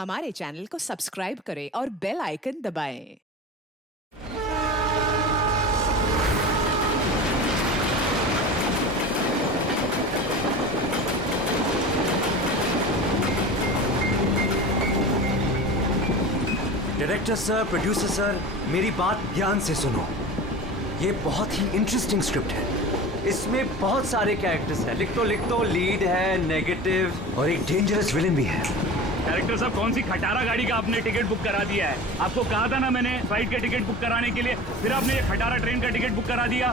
हमारे चैनल को सब्सक्राइब करें और बेल आइकन दबाएं। डायरेक्टर सर, प्रोड्यूसर सर, मेरी बात ध्यान से सुनो। ये बहुत ही इंटरेस्टिंग स्क्रिप्ट है। इसमें बहुत सारे कैरेक्टर्स हैं। लिख तो लीड है, नेगेटिव और एक डेंजरस विलेन भी है। डायरेक्टर साहब, कौन सी खटारा गाड़ी का आपने टिकट बुक करा दिया है? आपको कहा था ना मैंने फ्लाइट का टिकट बुक कराने के लिए, फिर आपने ये खटारा ट्रेन का टिकट बुक करा दिया।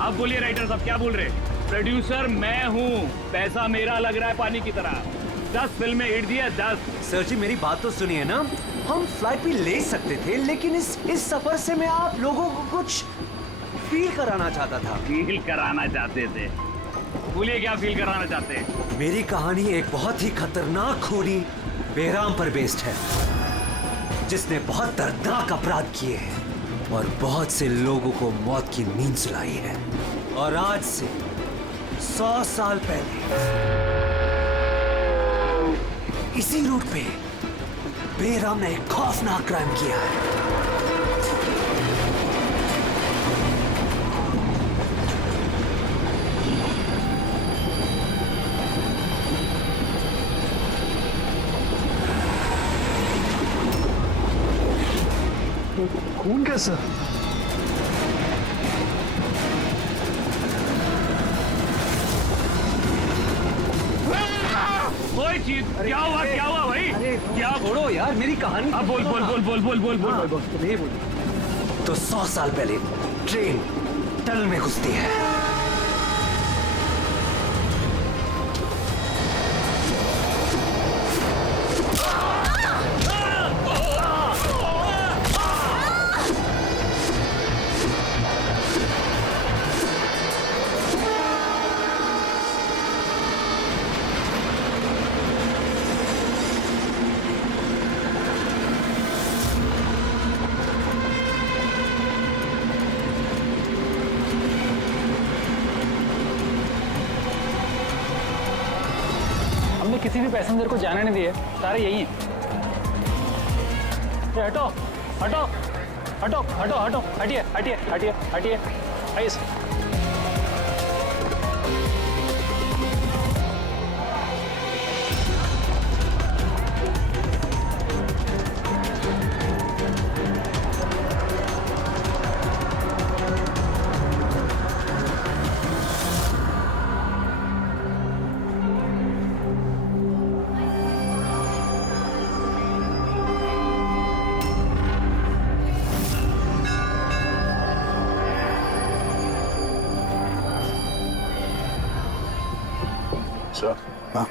आप बोलिए राइटर साहब, क्या बोल रहे? प्रोड्यूसर मैं हूँ, पैसा मेरा लग रहा है पानी की तरह। 10 फिल्में हिट दी है, 10। सर जी, मेरी बात तो सुनिए ना। हम फ्लाइट भी ले सकते थे, लेकिन इस सफर से मैं आप लोगों को कुछ फील कराना चाहता था। फील कराना चाहते थे? बोलिए क्या फील कराना चाहते हैं? मेरी कहानी एक बहुत ही खतरनाक खूनी बेराम पर बेस्ड है, जिसने बहुत दर्दनाक अपराध किए हैं और बहुत से लोगों को मौत की नींद सुलाई है। और आज से 100 साल पहले इसी रूट पे बेराम ने एक खौफनाक क्राइम किया है। खून कैसा? कोई चीज क्या हुआ भाई? क्या छोड़ो यार, मेरी कहानी। अब बोल। नहीं बोल। तो 100 साल पहले ट्रेन टनल में घुसती है। हमने किसी भी पैसेंजर को जाने नहीं दिए, सारे यही हैं। ये हटो हटो हटो हटो हटो, हटिए हटिए हटिए हटिए, आइए सर। सर, हाँ,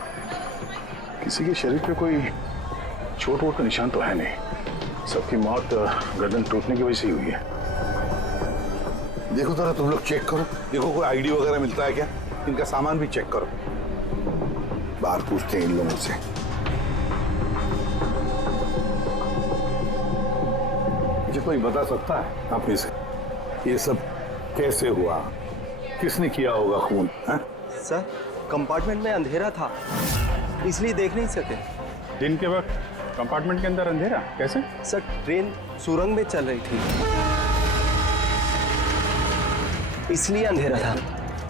किसी के शरीर पे कोई चोट वोट का निशान तो है नहीं। सबकी मौत गर्दन टूटने की वजह से ही हुई है। देखो जरा, तुम लोग चेक करो, देखो कोई आईडी वगैरह मिलता है क्या। इनका सामान भी चेक करो। बाहर पूछते हैं इन लोगों से। मुझे कोई बता सकता है आप में से ये सब कैसे हुआ, किसने किया होगा खून? सर, कंपार्टमेंट में अंधेरा था, इसलिए देख नहीं सके। दिन के वक्त कंपार्टमेंट के अंदर अंधेरा कैसे? सर, ट्रेन सुरंग में चल रही थी, इसलिए अंधेरा था।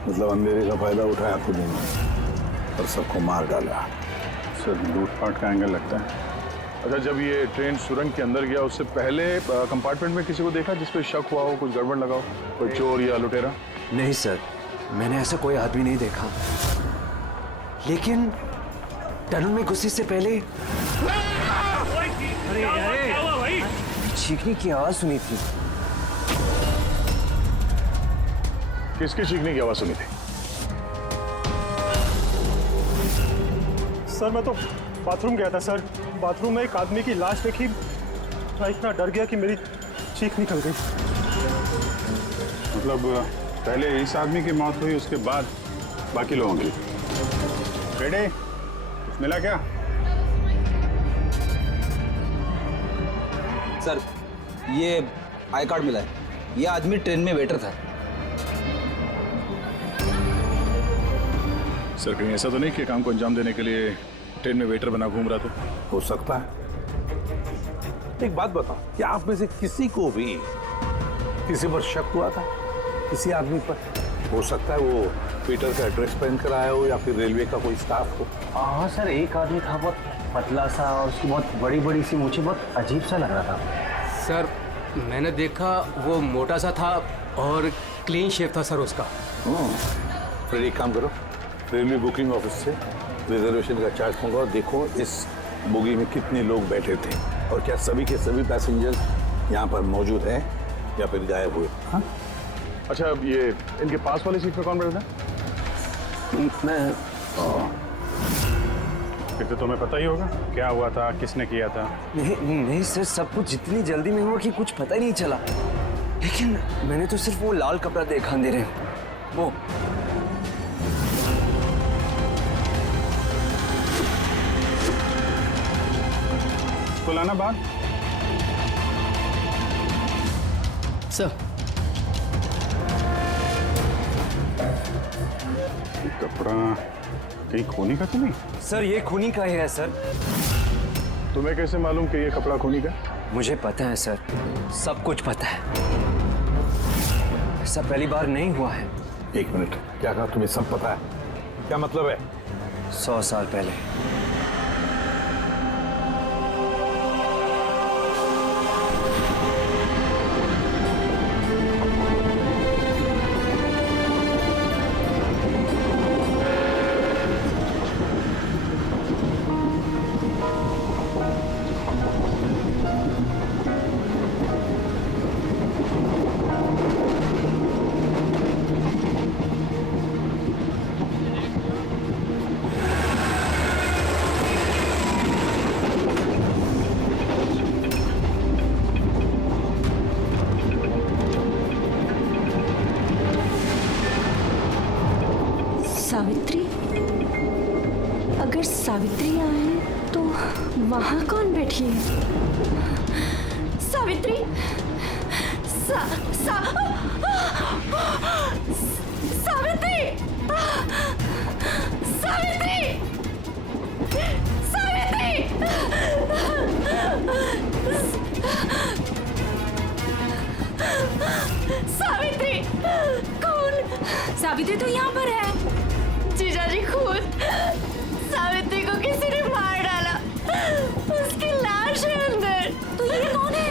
मतलब अंधेरे का फायदा उठाया खुद ने और सबको मार डाला। सर, लूटपाट का एंगल लगता है। अच्छा, जब ये ट्रेन सुरंग के अंदर गया उससे पहले कंपार्टमेंट में किसी को देखा जिस पे शक हुआ हो, कुछ गड़बड़ लगा हो, कोई चोर या लुटेरा? नहीं सर, मैंने ऐसा कोई आदमी नहीं देखा, लेकिन टनल में घुसने से पहले क्या हुआ भाई? चीखने की आवाज सुनी थी। किसके चीखने की आवाज सुनी थी? सर, मैं तो बाथरूम गया था सर। बाथरूम में एक आदमी की लाश देखी, मैं इतना डर गया कि मेरी चीख निकल गई। मतलब पहले इस आदमी की मौत हुई, उसके बाद बाकी लोगों की। बेटे, कुछ मिला क्या? सर, ये आई कार्ड मिला है। ये आदमी ट्रेन में वेटर था। सर, कहीं ऐसा तो नहीं कि काम को अंजाम देने के लिए ट्रेन में वेटर बना घूम रहा था? हो सकता है, एक बात बताओ, क्या आप में से किसी को भी किसी पर शक हुआ था? किसी आदमी पर? हो सकता है वो पीटर का ड्रेस पहन कर आया हो या फिर रेलवे का कोई स्टाफ हो। हाँ सर, एक आदमी था बहुत पतला सा और उसकी बहुत बड़ी बड़ी सी मूछें, बहुत अजीब सा लग रहा था। सर मैंने देखा वो मोटा सा था और क्लीन शेव था सर उसका। फिर एक काम करो, रेलवे बुकिंग ऑफिस से रिजर्वेशन का चार्ज मंगाओ, देखो इस बोगी में कितने लोग बैठे थे और क्या सभी के सभी पैसेंजर्स यहाँ पर मौजूद हैं या फिर गायब हुए। हाँ? अच्छा, ये इनके पास वाली सीट पे कौन बैठा था? मैं फिर तो तुम्हें पता ही होगा क्या हुआ था, किसने किया था। नहीं सर, सब कुछ जितनी जल्दी में हुआ कि कुछ पता ही नहीं चला। लेकिन मैंने तो सिर्फ वो लाल कपड़ा देखा अंधेरे में, वो तो लाना बात। सर कपड़ा कहीं खूनी का तो नहीं? सर ये खूनी का ही है सर। तुम्हें कैसे मालूम कि ये कपड़ा खूनी का? मुझे पता है सर, सब कुछ पता है। ऐसा पहली बार नहीं हुआ है। एक मिनट, क्या कहा? तुम्हें सब पता है? क्या मतलब है? 100 साल पहले सावित्री? अगर सावित्री आए तो वहां कौन बैठी है? सावित्री! सावित्री! सावित्री! सावित्री! सावित्री! कौन? सावित्री तो यहाँ पर है। जीजाजी खुद सावित्री को किसी ने मार डाला, उसकी लाश है अंदर। तो ये कौन है?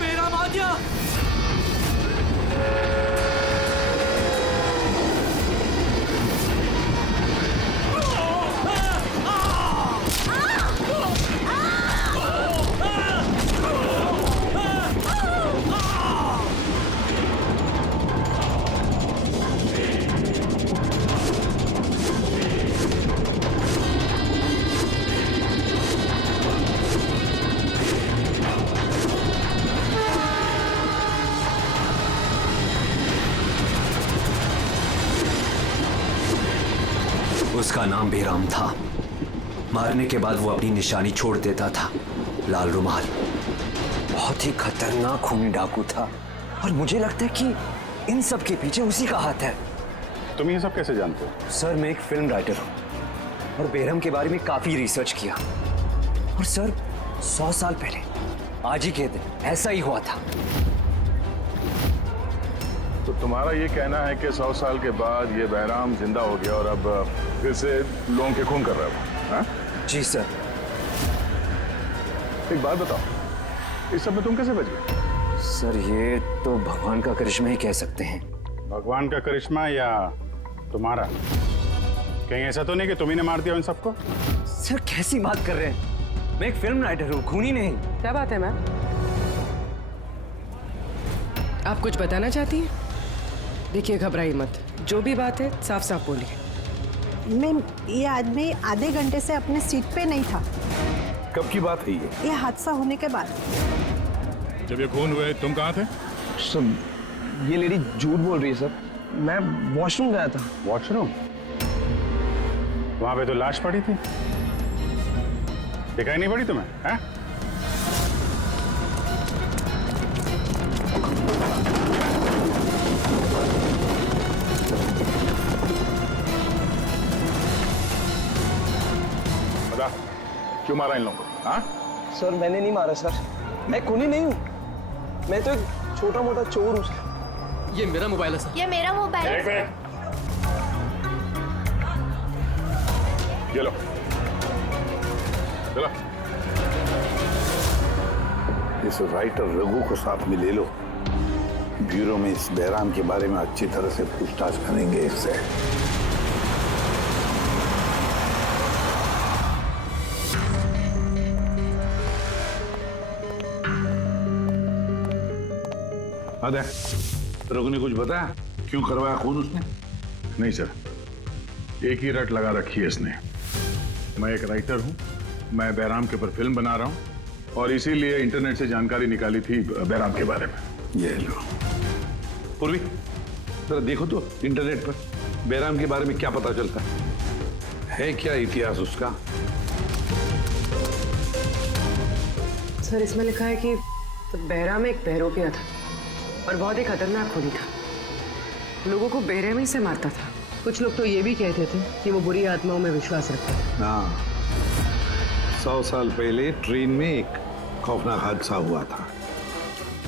मेरा माध्या! उसका नाम बेराम था। मारने के बाद वो अपनी निशानी छोड़ देता था, लाल रुमाल। बहुत ही खतरनाक खूनी डाकू था और मुझे लगता है कि इन सब के पीछे उसी का हाथ है। तुम ये सब कैसे जानते हो? सर मैं एक फिल्म राइटर हूँ और बेरहम के बारे में काफी रिसर्च किया। और सर 100 साल पहले आज ही के दिन ऐसा ही हुआ था। तो तुम्हारा ये कहना है कि 100 साल के बाद ये बहराम जिंदा हो गया और अब फिर से लोगों के खून कर रहा है वो? हाँ? जी सर। एक बात बताओ, इस सब में तुम कैसे बच गए? सर ये तो भगवान का करिश्मा ही कह सकते हैं। भगवान का करिश्मा या तुम्हारा? कहीं ऐसा तो नहीं कि तुम ही ने मार दिया उन सबको? सर कैसी बात कर रहे हैं? मैं एक फिल्म राइटर हूँ, खूनी नहीं। क्या बात है मैम? आप कुछ बताना चाहती हैं? देखिए घबराइए मत, जो भी बात है साफ साफ बोलिए। मैम ये आदमी आधे घंटे से अपने सीट पे नहीं था। कब की बात है ये? ये हादसा होने के बाद। जब ये खून हुए तुम कहाँ थे? सर ये लेडी झूठ बोल रही है सर। मैं वॉशरूम गया था। वॉशरूम? वहां पे तो लाश पड़ी थी। दिखाई नहीं पड़ी तुम्हें? हैं? बता, क्यों मारा इन लोगों को? हाँ? सर मैंने नहीं मारा सर, मैं खूनी नहीं हूँ, मैं तो एक छोटा मोटा चोर हूँ सर। ये मेरा मोबाइल है सर। ये मेरा मोबाइल है। एक मिनट, ये लो, चलो। इस राइटर रघु को साथ में ले लो, ब्यूरो में इस बहराम के बारे में अच्छी तरह से पूछताछ करेंगे इससे। अरे रघु ने कुछ बताया क्यों करवाया खून उसने? नहीं सर, एक ही रट लगा रखी है इसने। मैं एक राइटर हूँ, मैं बहराम के ऊपर फिल्म बना रहा हूँ और इसीलिए इंटरनेट से जानकारी निकाली थी बहराम के बारे में। ये लो पूर्वी, जरा देखो तो इंटरनेट पर बहराम के बारे में क्या पता चलता है क्या इतिहास उसका? सर इसमें लिखा है कि बहराम एक बहरोपिया था और बहुत ही खतरनाक खूनी था। लोगों को बेरहमी से मारता था। कुछ लोग तो ये भी कहते थे कि वो बुरी आत्माओं में विश्वास रखता था। हाँ, 100 साल पहले ट्रेन में एक खौफनाक हादसा हुआ था।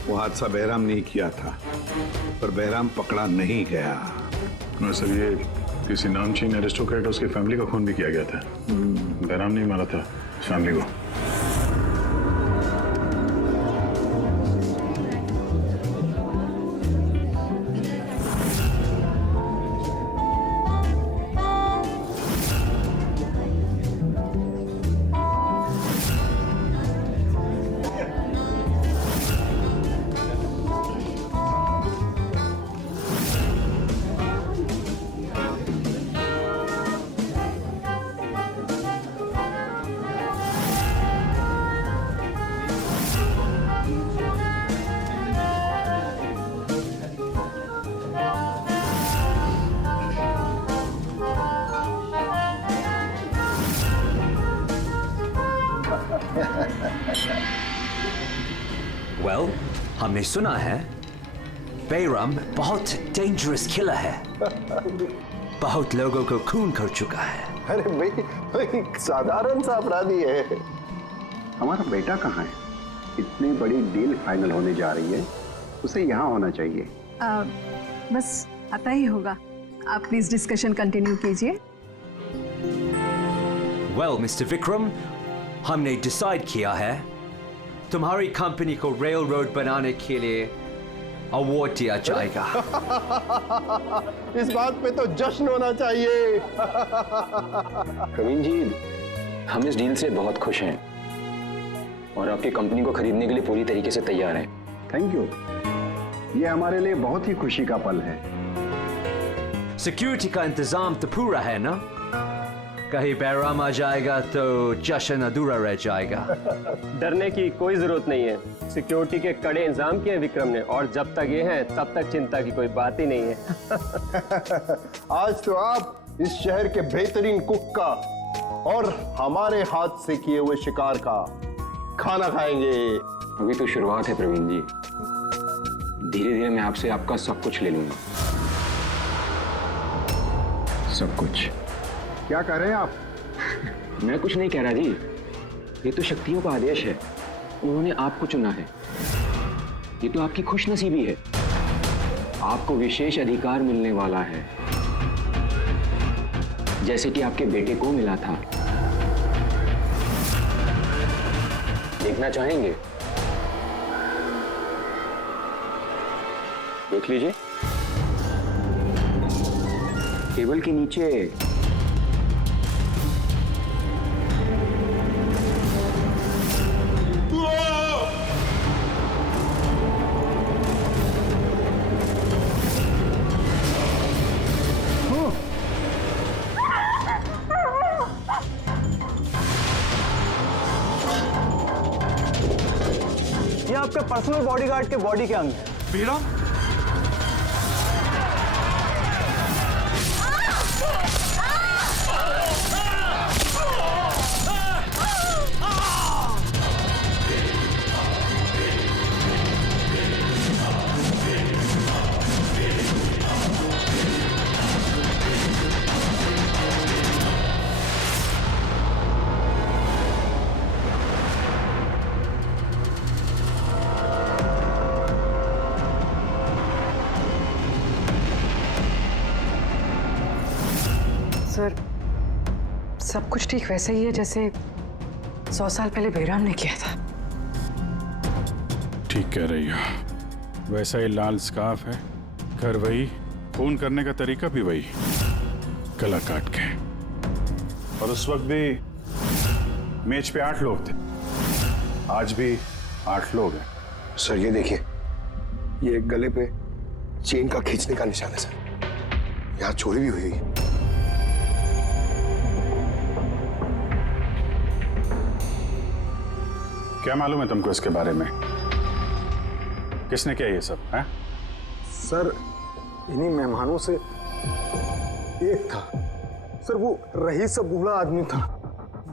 वो हादसा बहराम ने किया था, पर बहराम पकड़ा नहीं गया। सर ये किसी नामचीन एरिस्टोक्रेट, उसकी फैमिली का खून भी किया गया था। बहराम ने मारा था फैमिली को। Well, हमने सुना है बेरम बहुत डेंजरस किलर है। बहुत लोगों को खून कर चुका है। अरे भाई साधारण सा अपराधी है। हमारा बेटा कहाँ है? इतनी बड़ी डील फाइनल होने जा रही है, उसे यहाँ होना चाहिए। बस आता ही होगा। आप प्लीज डिस्कशन कंटिन्यू कीजिए। Well, मिस्टर विक्रम, हमने डिसाइड किया है तुम्हारी कंपनी को रेल रोड बनाने के लिए अवार्ड दिया जाएगा। इस बात पे तो जश्न होना चाहिए। प्रवीण जी, हम इस डील से बहुत खुश हैं और आपकी कंपनी को खरीदने के लिए पूरी तरीके से तैयार हैं। थैंक यू, ये हमारे लिए बहुत ही खुशी का पल है। सिक्योरिटी का इंतजाम तो पूरा है ना? कहीं बहराम आ जाएगा तो जश्न अधूरा रह जाएगा। डरने की कोई जरूरत नहीं है। सिक्योरिटी के कड़े इंतजाम किए विक्रम ने, और जब तक ये हैं तब तक चिंता की कोई बात ही नहीं है। आज तो आप इस शहर के बेहतरीन कुक का और हमारे हाथ से किए हुए शिकार का खाना खाएंगे। अभी तो शुरुआत है प्रवीण जी, धीरे धीरे मैं आपसे आपका सब कुछ ले लूंगा। सब कुछ। क्या कह रहे हैं आप? मैं कुछ नहीं कह रहा जी, ये तो शक्तियों का आदेश है। उन्होंने आपको चुना है। ये तो आपकी खुशनसीबी है। आपको विशेष अधिकार मिलने वाला है, जैसे कि आपके बेटे को मिला था। देखना चाहेंगे? देख लीजिए, टेबल के नीचे ये आपके पर्सनल बॉडीगार्ड के बॉडी के अंग हैं। बेरम? सर, सब कुछ ठीक वैसे ही है जैसे 100 साल पहले बेहराम ने किया था। ठीक कह रही हो। वैसा ही लाल स्कार्फ है, घर वही, खून करने का तरीका भी वही, गला काट के। और उस वक्त भी मेज पे 8 लोग थे, आज भी 8 लोग हैं। सर ये देखिए, ये गले पे चेन का खींचने का निशान है सर। यहाँ चोरी भी हुई है। क्या मालूम है तुमको इसके बारे में? किसने किया ये सब है? सर इन्हीं मेहमानों से एक था सर, वो रईस सा बूढ़ा आदमी था,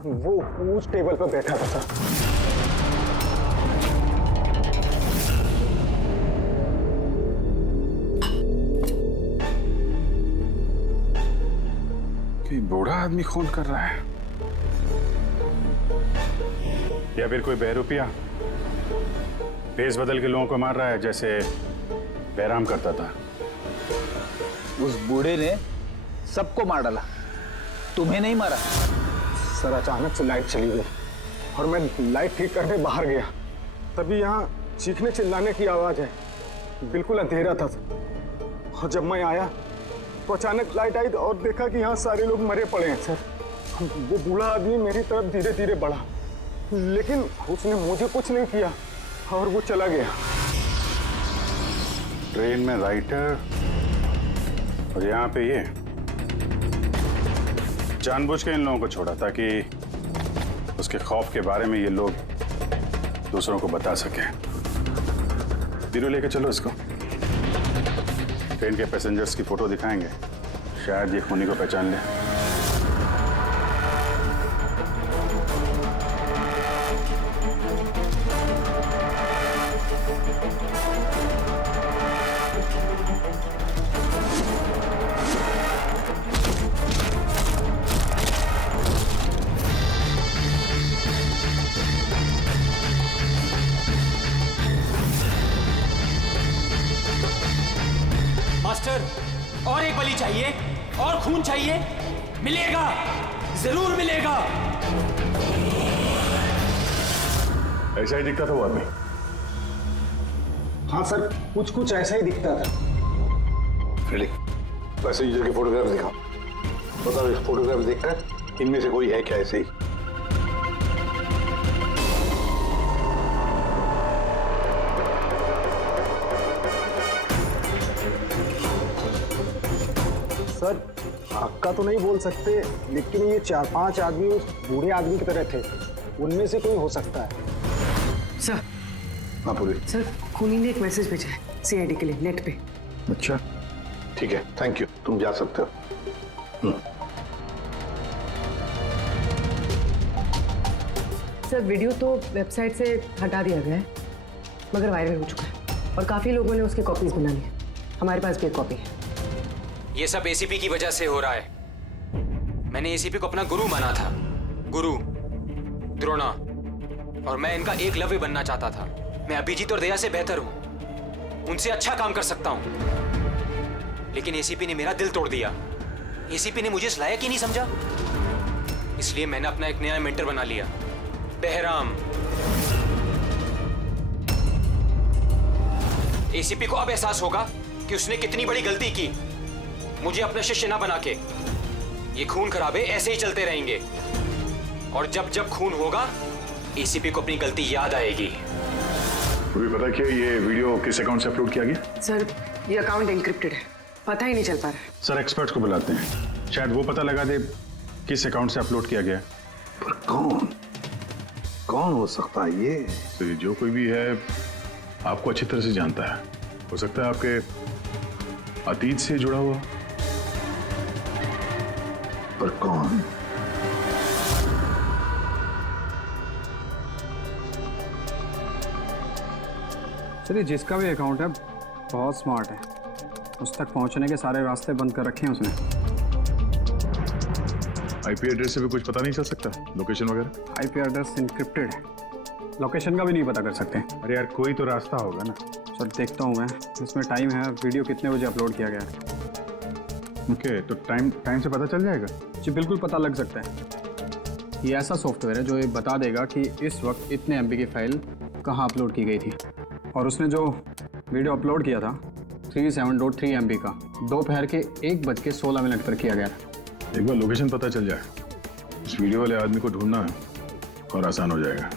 वो उस टेबल पर बैठा था सर। कि बूढ़ा आदमी खून कर रहा है या फिर कोई बहरूपिया भेस बदल के लोगों को मार रहा है जैसे बहराम करता था। उस बूढ़े ने सबको मार डाला, तुम्हें नहीं मारा। सर अचानक से लाइट चली गई और मैं लाइट ठीक करने बाहर गया, तभी यहाँ चीखने चिल्लाने की आवाज है। बिल्कुल अंधेरा था सर। और जब मैं आया तो अचानक लाइट आई और देखा कि यहाँ सारे लोग मरे पड़े हैं सर। वो बूढ़ा आदमी मेरी तरफ धीरे धीरे बढ़ा, लेकिन उसने मुझे कुछ नहीं किया और वो चला गया। ट्रेन में राइटर और यहाँ पे ये जानबूझ के इन लोगों को छोड़ा ताकि उसके खौफ के बारे में ये लोग दूसरों को बता सके। बीरू लेके चलो इसको, ट्रेन के पैसेंजर्स की फोटो दिखाएंगे, शायद ये खूनी को पहचान ले। मास्टर, और एक बलि चाहिए, और खून चाहिए। मिलेगा, जरूर मिलेगा। ऐसा ही दिखता था वो आदमी। हाँ सर, कुछ कुछ ऐसा ही दिखता था। पैसेंजर के फोटोग्राफ दिखाओ, बताओ इस फोटोग्राफ देखकर इनमें से कोई है क्या ऐसे ही? सर आपका तो नहीं बोल सकते, लेकिन ये 4-5 आदमी उस बूढ़े आदमी की तरह थे, उनमें से कोई हो सकता है। सर। हाँ पूरी। सर खूनी ने एक मैसेज भेजा है सीआईडी के लिए नेट पे। अच्छा ठीक है, थैंक यू, तुम जा सकते हो। सर वीडियो तो वेबसाइट से हटा दिया गया है, मगर वायरल हो चुका है और काफी लोगों ने उसकी कॉपीज बना ली है। हमारे पास भी एक कॉपी है। ये सब एसीपी की वजह से हो रहा है। मैंने एसीपी को अपना गुरु माना था, गुरु द्रोणा, और मैं इनका एकलव्य बनना चाहता था। मैं अभिजीत और दया से बेहतर हूं, उनसे अच्छा काम कर सकता हूं, लेकिन एसीपी ने मेरा दिल तोड़ दिया। एसीपी ने मुझे इस लायक ही नहीं समझा, इसलिए मैंने अपना एक नया मेंटर बना लिया, बहराम। एसीपी को अब एहसास होगा कि उसने कितनी बड़ी गलती की, मुझे अपना शिष्य ना बना के। ये खून खराबे ऐसे ही चलते रहेंगे, और जब जब खून होगा एसीपी को अपनी गलती याद आएगी। तुम्हें पता क्या ये वीडियो किस अकाउंट से अपलोड किया गया? सर ये अकाउंट एन्क्रिप्टेड है, पता ही नहीं चल पा रहा है। सर एक्सपर्ट्स को बुलाते हैं, शायद वो पता लगा दे किस अकाउंट से अपलोड किया गया। पर कौन हो सकता है ये? तो ये जो कोई भी है आपको अच्छी तरह से जानता है, हो सकता है आपके अतीत से जुड़ा हुआ। पर कौन? चलिए, जिसका भी अकाउंट है बहुत स्मार्ट है, उस तक पहुंचने के सारे रास्ते बंद कर रखे हैं उसने। आईपी एड्रेस से भी कुछ पता नहीं चल सकता, लोकेशन वगैरह? आईपी एड्रेस इनक्रिप्टेड है, लोकेशन का भी नहीं पता कर सकते। अरे यार कोई तो रास्ता होगा ना। सर देखता हूँ मैं, इसमें टाइम है, वीडियो कितने बजे अपलोड किया गया है। ओके, तो टाइम से पता चल जाएगा? जी बिल्कुल पता लग सकता है। ये ऐसा सॉफ्टवेयर है जो ये बता देगा कि इस वक्त इतने एमबी की फाइल कहाँ अपलोड की गई थी। और उसने जो वीडियो अपलोड किया था 37.3 MB का दोपहर के 1:16 पर किया गया था। एक बार लोकेशन पता चल जाए, इस वीडियो वाले आदमी को ढूंढना और आसान हो जाएगा।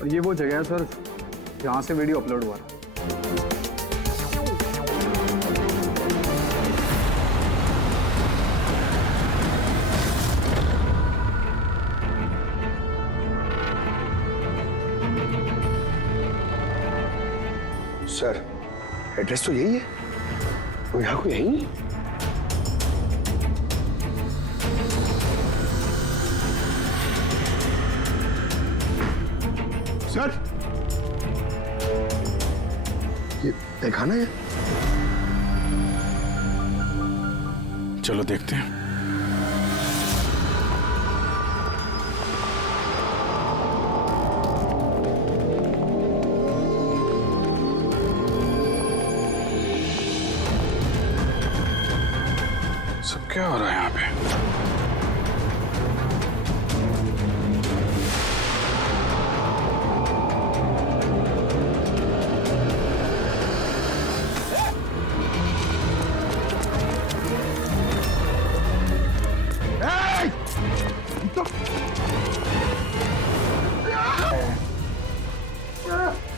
और ये वो जगह है सर जहाँ से वीडियो अपलोड हुआ था। सर, एड्रेस तो यही है, वो यहाँ को यही नहीं। सर, ये दिखाना है। चलो देखते हैं। सब क्या हो रहा है यहाँ पे?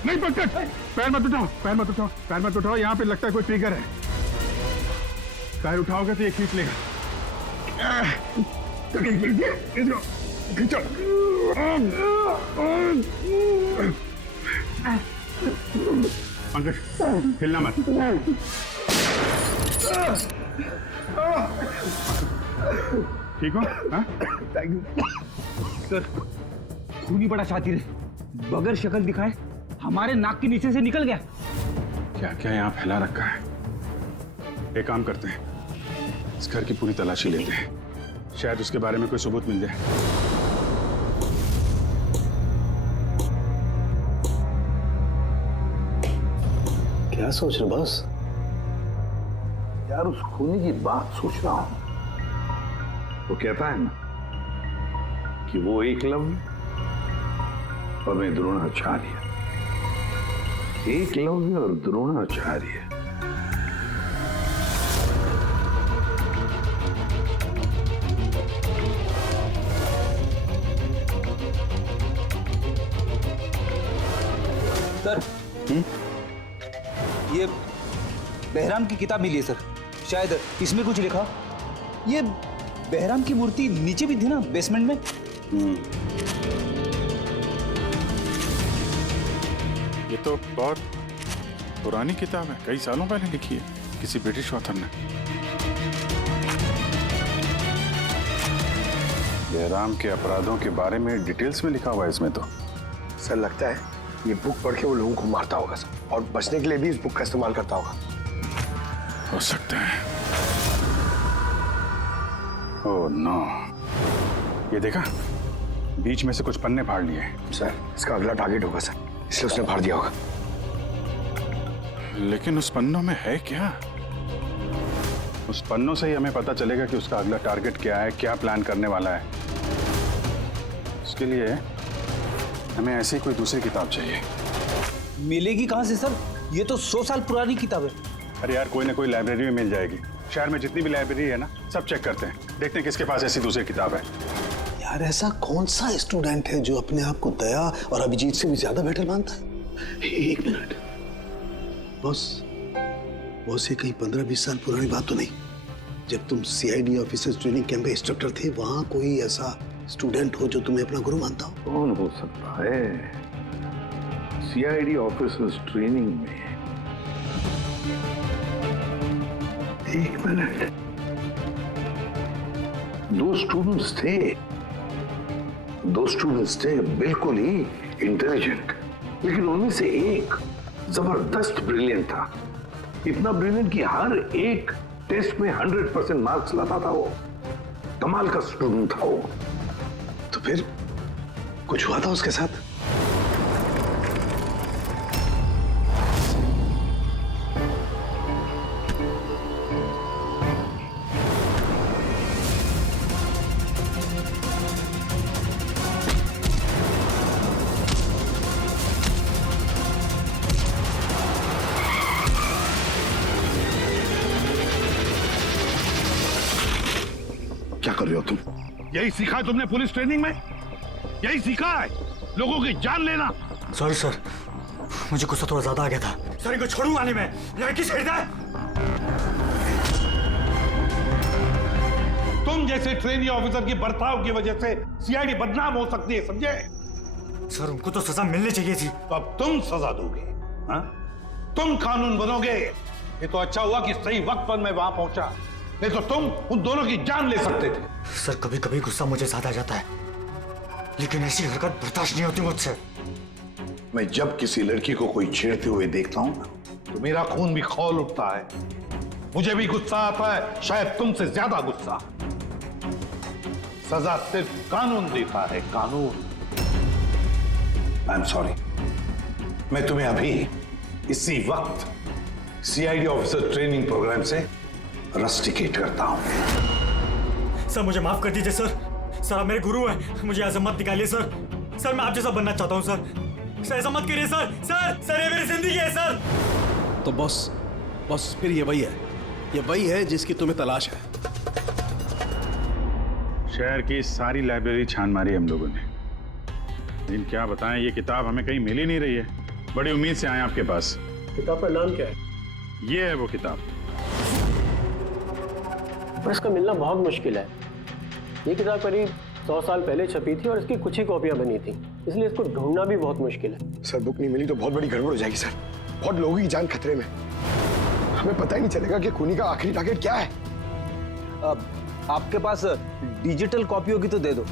नहीं पकड़, पैर मत उठाओ, पैर मत उठाओ, पैर मत उठाओ। यहाँ पे लगता है कोई ट्रिगर है। पैर उठाओगे तो ये खींच लेगा। खींचो। पंकज, हिलना मत। ठीक हो? Thank you sir. खूनी बड़ा शातिर है, बगैर शक्ल दिखाए हमारे नाक के नीचे से निकल गया। क्या क्या यहाँ फैला रखा है? एक काम करते हैं, इस घर की पूरी तलाशी लेते हैं, शायद उसके बारे में कोई सबूत मिल जाए। क्या सोच रहे बस? यार, उस खूनी की बात सोच रहा हूं। वो कहता है ना कि वो एकलव्य और मैं द्रोणाचार्य। एकलव्य और द्रोणाचार्य। सर, ये बहराम की किताब मिली है सर। शायद इसमें कुछ लिखा। ये बहराम की मूर्ति नीचे भी थी ना, बेसमेंट में। ये तो बहुत पुरानी किताब है, कई सालों पहले लिखी है किसी ब्रिटिश ऑथर ने। बहराम के अपराधों के बारे में डिटेल्स में लिखा हुआ है इसमें तो। सर, लगता है ये बुक पढ़ के वो लोगों को मारता होगा सर, और बचने के लिए भी इस बुक का इस्तेमाल करता होगा। हो सकता है। ओह नो, ये देखा, बीच में से कुछ पन्ने फाड़ लिए। सर, इसका अगला टारगेट होगा सर, इसलिए उसने फाड़ दिया होगा। लेकिन उस पन्नों में है क्या? उस पन्नों से ही हमें पता चलेगा कि उसका अगला टारगेट क्या है, क्या प्लान करने वाला है। उसके लिए हमें ऐसी कोई दूसरी किताब चाहिए। मिलेगी कहाँ से सर? ये तो 100 साल पुरानी किताब है। अरे यार, कोई ना कोई लाइब्रेरी में मिल जाएगी। शहर में जितनी भी लाइब्रेरी है ना, सब चेक करते हैं, देखते हैं किसके पास ऐसी दूसरी किताब है। यार, ऐसा कौन सा स्टूडेंट है जो अपने आप को दया और अभिजीत से भी ज्यादा बेटर मानता है? एक मिनट बॉस, ये कहीं 15-20 साल पुरानी बात तो नहीं? जब तुम सीआईडी ऑफिसर्स ट्रेनिंग कैंप में इंस्ट्रक्टर थे, वहां कोई ऐसा स्टूडेंट हो जो तुम्हें अपना गुरु मानता हो? कौन हो सकता है? सीआईडी ऑफिसर्स ट्रेनिंग में एक मिनट, 2 स्टूडेंट्स थे बिल्कुल ही इंटेलिजेंट, लेकिन उनमें से एक जबरदस्त ब्रिलियंट था। इतना ब्रिलियंट कि हर एक टेस्ट में 100% मार्क्स लाता था। वो कमाल का स्टूडेंट था वो। तो फिर कुछ हुआ था उसके साथ? यही सीखा है तुमने पुलिस ट्रेनिंग में? यही सीखा है लोगों की जान लेना? सॉरी सर, मुझे गुस्सा थोड़ा ज्यादा आ गया था। सर इनको छोड़ूंगा नहीं मैं, लड़की छेड़ दे। तुम जैसे ट्रेनी ऑफिसर की बर्ताव की वजह से सीआईडी बदनाम हो सकती है, समझे? सर उनको तो सजा मिलनी चाहिए थी। तो अब तुम सजा दोगे? हाँ? तुम कानून बनोगे? ये तो अच्छा हुआ कि सही वक्त पर मैं वहां पहुंचा, नहीं तो तुम उन दोनों की जान ले सकते थे। सर कभी कभी गुस्सा मुझे ज्यादा आ जाता है, लेकिन ऐसी हरकत बर्दाश्त नहीं होती मुझसे। मैं जब किसी लड़की को कोई छेड़ते हुए देखता हूं तो मेरा खून भी खौल उठता है, मुझे भी गुस्सा आता है, शायद तुमसे ज्यादा गुस्सा। सजा सिर्फ कानून देता है, कानून। आई एम सॉरी, मैं तुम्हें अभी इसी वक्त सीआईडी ऑफिसर ट्रेनिंग प्रोग्राम से रस्टिकेट करता हूं। सर मुझे माफ कर दीजिए सर। सर आप मेरे गुरु हैं, मुझे ऐसा मत निकालिए सर। सर मैं आप जैसा बनना चाहता हूं सर। ऐसा मत करिए सर। सर ये मेरी जिंदगी है सर। तो बॉस फिर ये वही है जिसकी तुम्हें तलाश है। शहर की सारी लाइब्रेरी छान मारी हम लोगों ने, लेकिन क्या बताएं, ये किताब हमें कहीं मिल ही नहीं रही है। बड़ी उम्मीद से आए आपके पास। किताब का नाम क्या है? ये है वो किताब। और इसका मिलना बहुत मुश्किल है। ये किताब करीब 100 साल पहले छपी थी और इसकी कुछ ही कॉपियां बनी थी, इसलिए इसको ढूंढना भी बहुत मुश्किल है। सर बुक नहीं मिली तो बहुत बड़ी गड़बड़ हो जाएगी सर। बहुत लोगों की जान खतरे में, हमें पता ही नहीं चलेगा कि खूनी का आखिरी टारगेट क्या है। आपके पास डिजिटल कॉपी होगी तो दे दो,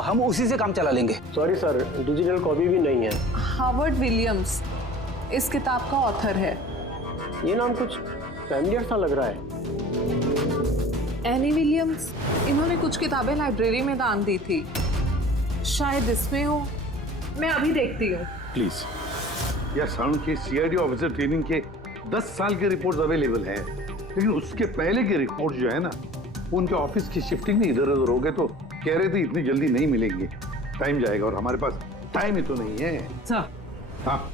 हम उसी से काम चला लेंगे। सॉरी सर, डिजिटल कॉपी भी नहीं है। हार्वर्ड विलियम्स इस किताब का ऑथर है। ये नाम कुछ फैमिलियर सा लग रहा है। एनी विलियम्स, इन्होंने कुछ किताबें लाइब्रेरी में दान दी थी, शायद इसमें हो। मैं अभी देखती हूँ। प्लीज। यार साउंड के सीआईडी ऑफिसर ट्रेनिंग के 10 साल के रिपोर्ट्स अवेलेबल हैं, लेकिन उसके पहले के रिपोर्ट जो है ना, उनके ऑफिस की शिफ्टिंग में इधर उधर हो गए, तो कह रहे थे इतनी जल्दी नहीं मिलेंगे, टाइम जाएगा, और हमारे पास टाइम ही तो नहीं है। सर। हाँ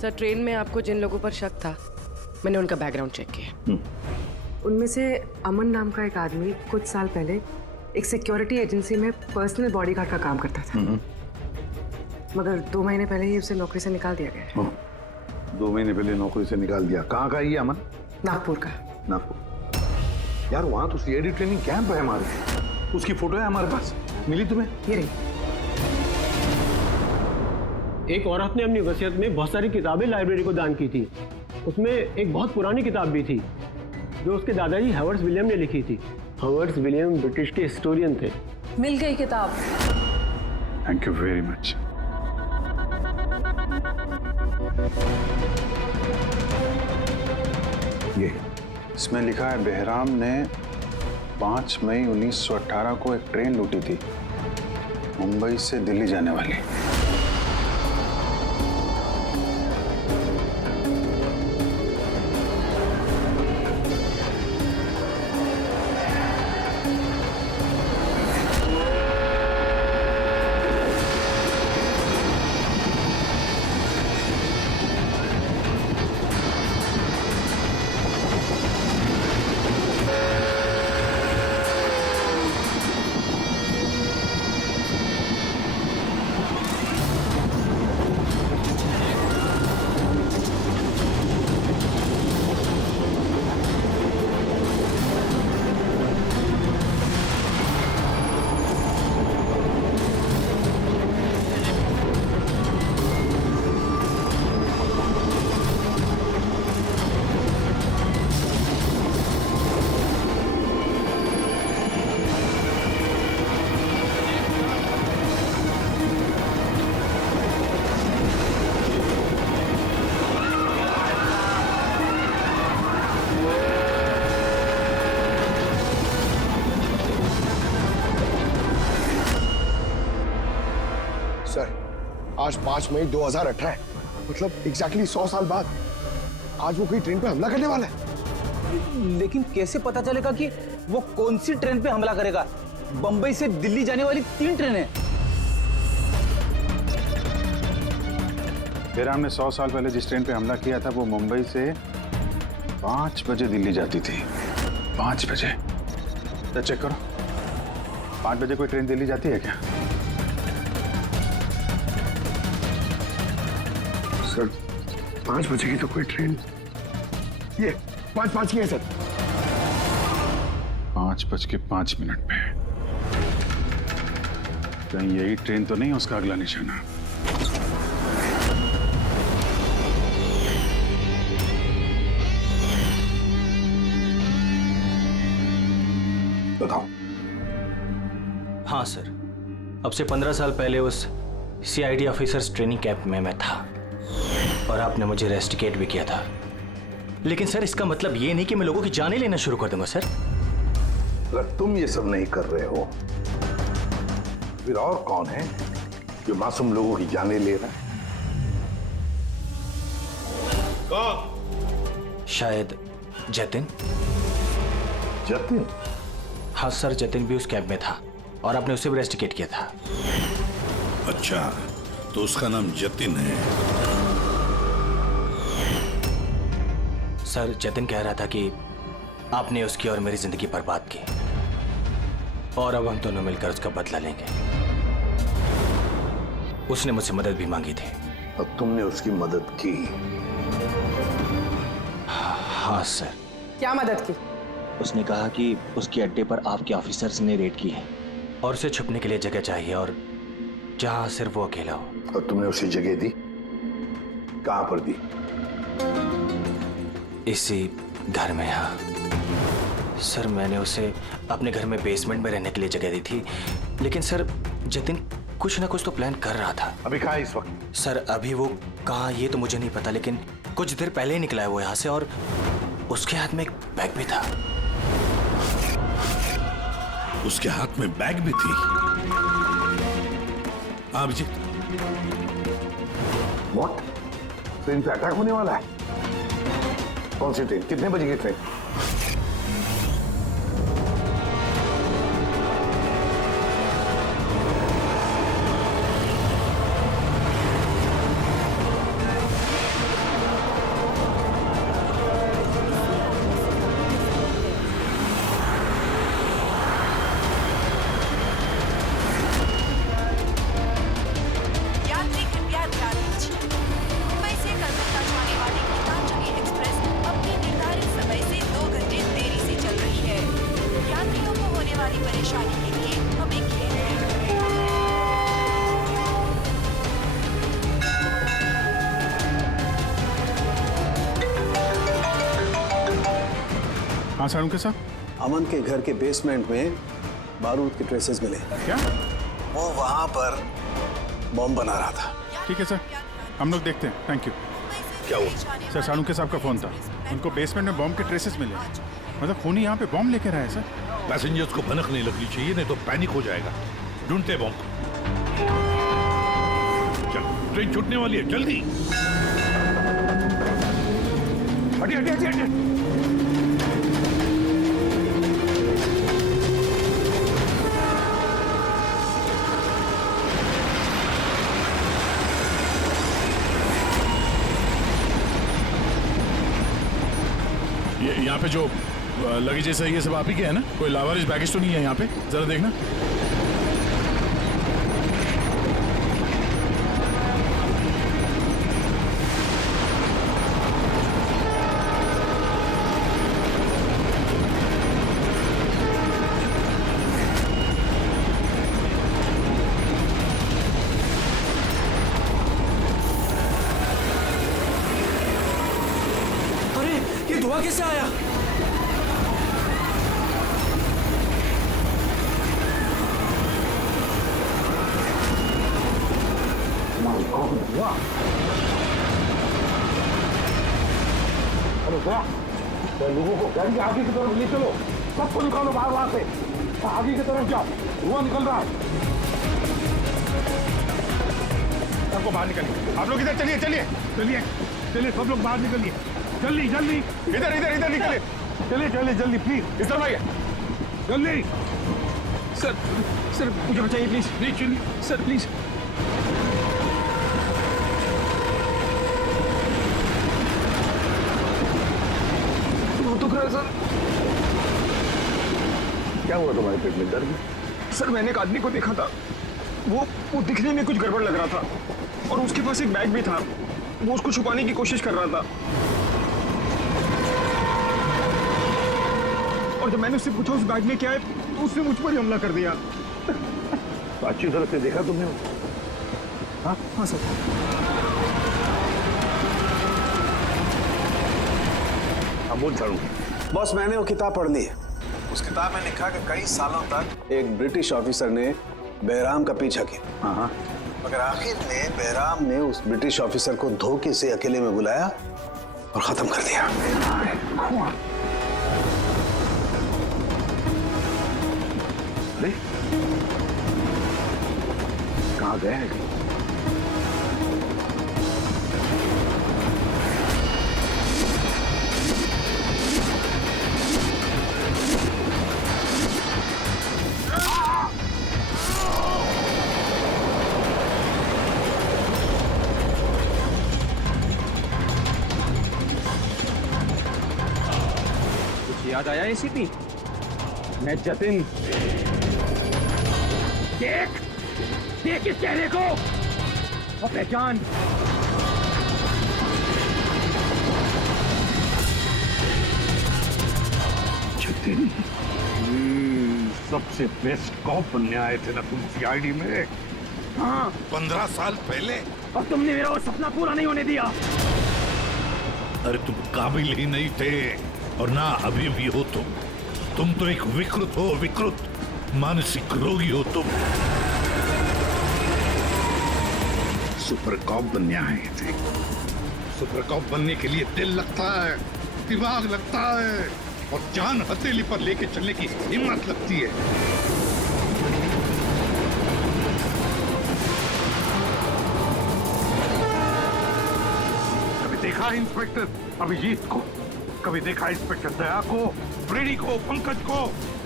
सर, ट्रेन में आपको जिन लोगों पर शक था, मैंने उनका बैकग्राउंड चेक किया। उनमें से अमन नाम का एक आदमी कुछ साल पहले एक सिक्योरिटी एजेंसी में पर्सनल बॉडीगार्ड का काम करता था, मगर 2 महीने पहले ही उसे नौकरी से निकाल दिया गया है। 2 महीने पहले नौकरी से निकाल दिया। कहाँ का ये अमन? नागपुर का। नागपुर। यार वहां तो सीआईडी ट्रेनिंग कैंप है हमारे, उसकी फोटो है हमारे पास, मिली तुम्हें? ये रही। एक औरत ने अपनी वसीयत में बहुत सारी किताबें लाइब्रेरी को दान की थी। उसमें एक बहुत पुरानी किताब भी थी जो उसके दादाजी हावर्ड विलियम ने लिखी थी। हावर्ड विलियम ब्रिटिश के हिस्टोरियन थे। मिल गई किताब। Thank you very much. ये इसमें लिखा है, बेहराम ने 5 मई 1918 को एक ट्रेन लूटी थी, मुंबई से दिल्ली जाने वाली। आज 5 मई 2018 है, मतलब एग्जैक्टली 100 साल बाद आज वो कोई ट्रेन पे हमला करने वाला है। लेकिन कैसे पता चलेगा कि वो कौन सी ट्रेन पे हमला करेगा? बंबई से दिल्ली जाने वाली 3 ट्रेनें। बेहराम ने 100 साल पहले जिस ट्रेन पे हमला किया था, वो मुंबई से 5 बजे दिल्ली जाती थी। 5 बजे। चेक करो। 5 बजे कोई ट्रेन दिल्ली जाती है क्या? सर 5 बजे की तो कोई ट्रेन, ये 5:05 की है सर। 5:05 पे। कहीं यही ट्रेन तो नहीं उसका अगला निशाना? बताओ। हाँ सर, अब से 15 साल पहले उस CID ऑफिसर्स ट्रेनिंग कैंप में मैं था और आपने मुझे रेस्टिकेट भी किया था। लेकिन सर इसका मतलब ये नहीं कि मैं लोगों की जानें लेना शुरू कर दूंगा सर। अगर तुम ये सब नहीं कर रहे हो फिर और कौन है जो मासूम लोगों की जानें ले रहा है? कौन? शायद जतिन। जतिन? हाँ सर, जतिन भी उस कैंप में था और आपने उसे भी रेस्टिकेट किया था। अच्छा, तो उसका नाम जतिन है। सर जतिन कह रहा था कि आपने उसकी और मेरी जिंदगी बर्बाद की और अब हम दोनों मिलकर उसका बदला लेंगे। उसने मुझसे मदद भी मांगी थी। अब तुमने उसकी मदद की? हाँ सर। क्या मदद की? उसने कहा कि उसके अड्डे पर आपके ऑफिसर्स ने रेड की है और उसे छुपने के लिए जगह चाहिए और जहां सिर्फ वो अकेला हो। और तुमने उसे जगह दी? कहां पर दी? इसी घर में। हाँ सर, मैंने उसे अपने घर में बेसमेंट में रहने के लिए जगह दी थी, लेकिन सर जतिन कुछ ना कुछ तो प्लान कर रहा था। अभी कहाँ है इस वक्त? सर अभी वो कहाँ ये तो मुझे नहीं पता, लेकिन कुछ देर पहले ही निकला है वो यहाँ से और उसके हाथ में एक बैग भी था। उसके हाथ में बैग भी थी? हाँ अभिजीत। व्हाट? ट्रेन पे अटैक होने वाला है? कौन सी ट्रेन? कितने बजे की ट्रेन? हाँ सारुण के साथ अमन के घर के बेसमेंट में बारूद के ट्रेसेस मिले। क्या? वो वहां पर बॉम्ब बना रहा था। ठीक है सर, हम लोग देखते हैं। Thank you. क्या हुआ? सर सारुण के साहब का फोन था, उनको बेसमेंट में बॉम्ब के ट्रेसेस मिले। मतलब खूनी यहाँ पे बॉम्ब लेकर आए सर। पैसेंजर्स को भनक नहीं लगनी चाहिए, नहीं तो पैनिक हो जाएगा। ढूंढते बॉम्ब। चल, ट्रेन छूटने वाली है, जल्दी। हटिए हटिए हटिए हटिए। यहाँ पे जो लगेज है ये सब आप ही के है ना? कोई लावारिस बैगेज तो नहीं है यहाँ पे? जरा देखना। अरे ये धुआं कैसे आया? हेलो भैया, लोगों को गाड़ी के आगे की तरफ ले चलो, सबको निकालो बाहर वहां से। आगे की तरफ जाओ, धुआं निकल रहा है। सबको बाहर निकलिए। आप लोग इधर चलिए चलिए चलिए चलिए, सब लोग बाहर निकलिए। जल्दी जल्दी, इधर इधर इधर निकलिए। चलिए चलिए जल्दी प्लीज। इस तरफ आइए जल्दी। सर सर मुझे बचाइए प्लीज। नहीं चलिए सर प्लीज। दुख रहा है सर। क्या हुआ तुम्हारे पेट में? दर्द? सर मैंने एक आदमी को देखा था, वो दिखने में कुछ गड़बड़ लग रहा था और उसके पास एक बैग भी था, वो उसको छुपाने की कोशिश कर रहा था। और जब मैंने उससे पूछा उस बैग में क्या है तो उसने मुझ पर ही हमला कर दिया। तो अच्छी तरह से देखा तुमने? हाँ हाँ सर। अमूल झाड़ू। बॉस मैंने वो किताब पढ़ ली है। उस किताब में लिखा कि कई सालों तक एक ब्रिटिश ऑफिसर ने बहराम का पीछा किया। हाँ। मगर आखिर में बहराम ने उस ब्रिटिश ऑफिसर को धोखे से अकेले में बुलाया और खत्म कर दिया। अरे कहाँ गए हैं? याद आया एसीपी? मैं जतिन। देख इस चेहरे को और पहचान। जतिन, सबसे बेस्ट कॉप बनने आए थे ना तुम सीआईडी में? हाँ 15 साल पहले। और तुमने मेरा वो सपना पूरा नहीं होने दिया। अरे तुम काबिल ही नहीं थे और ना अभी भी हो तुम तो एक विकृत हो, विकृत मानसिक रोगी हो तुम। सुपर कॉप बनने आए थे। सुपर कॉप बनने के लिए दिल लगता है, दिमाग लगता है और जान हथेली पर लेके चलने की हिम्मत लगती है। कभी देखा इंस्पेक्टर अभिजीत को? कभी देखा इंस्पेक्टर दया को, फ्रेडी को, पंकज को,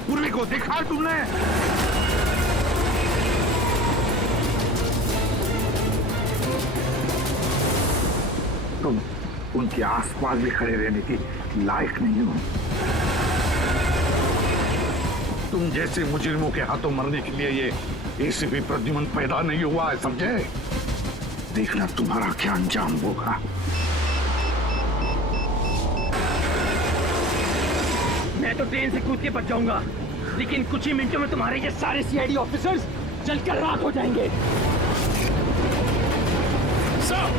पूर्वी को देखा है तुमने? तुम उनके आसपास भी खड़े रहने की लायक नहीं हो। तुम जैसे मुजरिमों के हाथों मरने के लिए ये एसीपी प्रद्युमन पैदा नहीं हुआ है, समझे? देखना तुम्हारा क्या अंजाम होगा। मैं तो ट्रेन से कूद के बच जाऊंगा, लेकिन कुछ ही मिनटों में तुम्हारे ये सारे सीआईडी ऑफिसर्स जलकर राख हो जाएंगे। सर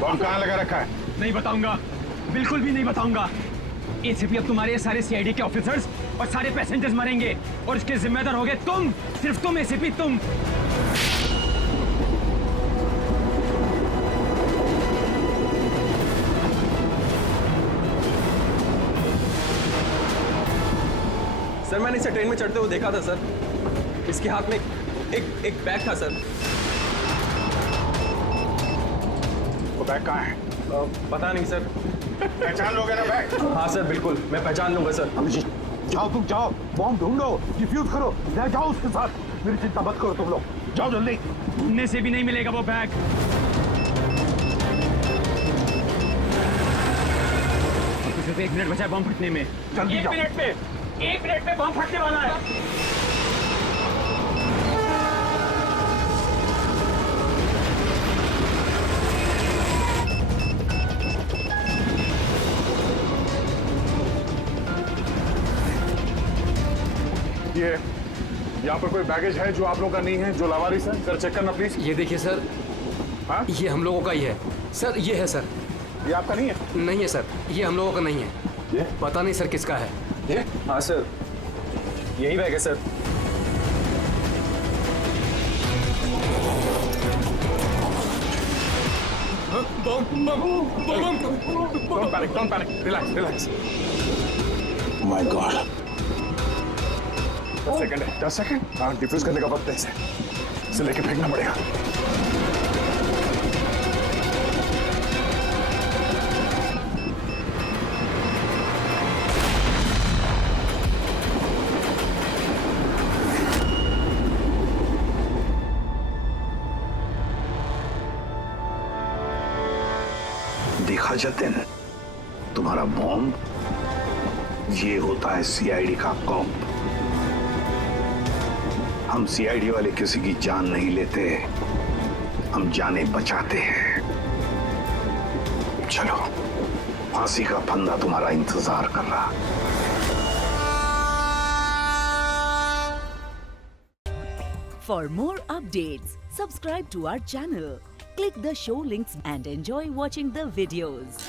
बॉम्ब कहाँ लगा रखा है? नहीं बताऊंगा, बिल्कुल भी नहीं बताऊंगा। एसीपी अब तुम्हारे सारे सीआईडी के ऑफिसर्स और सारे पैसेंजर्स मरेंगे और इसके जिम्मेदार होगे तुम, सिर्फ तुम एसीपी, तुम। सर मैंने इसे ट्रेन में चढ़ते हुए देखा था सर। इसके हाथ में एक बैग था सर। वो बैग कहाँ है? पता नहीं सर। पहचान लोगे ना बैग? हाँ सर बिल्कुल, मैं पहचान लूंगा सर। अभिजीत जाओ, तुम जाओ, बॉम्ब ढूंढो, डिफ्यूज करो, ले जाओ उसके साथ। मेरी चिंता मत करो तुम लोग, जाओ जल्दी। ढूंढने से भी नहीं मिलेगा वो बैग। सिर्फ 1 मिनट बचा है बॉम्ब फटने में। जल्दी जाओ। 1 मिनट में बॉम्ब फटने वाला है। ये यहाँ पर कोई बैगेज है जो आप लोगों का नहीं है, जो लावारिस है? सर चेक करना प्लीज। ये देखिए सर। हाँ? ये हम लोगों का ही है सर। ये है सर। ये आपका नहीं है? नहीं है सर, ये हम लोगों का नहीं है। ये? पता नहीं सर किसका है। ये? हाँ सर, यही बैग है sir. Don't panic. Relax. My God. 10 second है। 10 सेकंड? हाँ, डिफ्यूज करने का वक्त है इसे। इसे लेके फेंकना पड़ेगा। देखा जतिन, तुम्हारा बॉम्ब ये होता है सीआईडी का कॉप। हम सीआईडी वाले किसी की जान नहीं लेते, हम जाने बचाते हैं। चलो, फांसी का फंदा तुम्हारा इंतजार कर रहा। For more updates, subscribe to our channel, click the show links and enjoy watching the videos.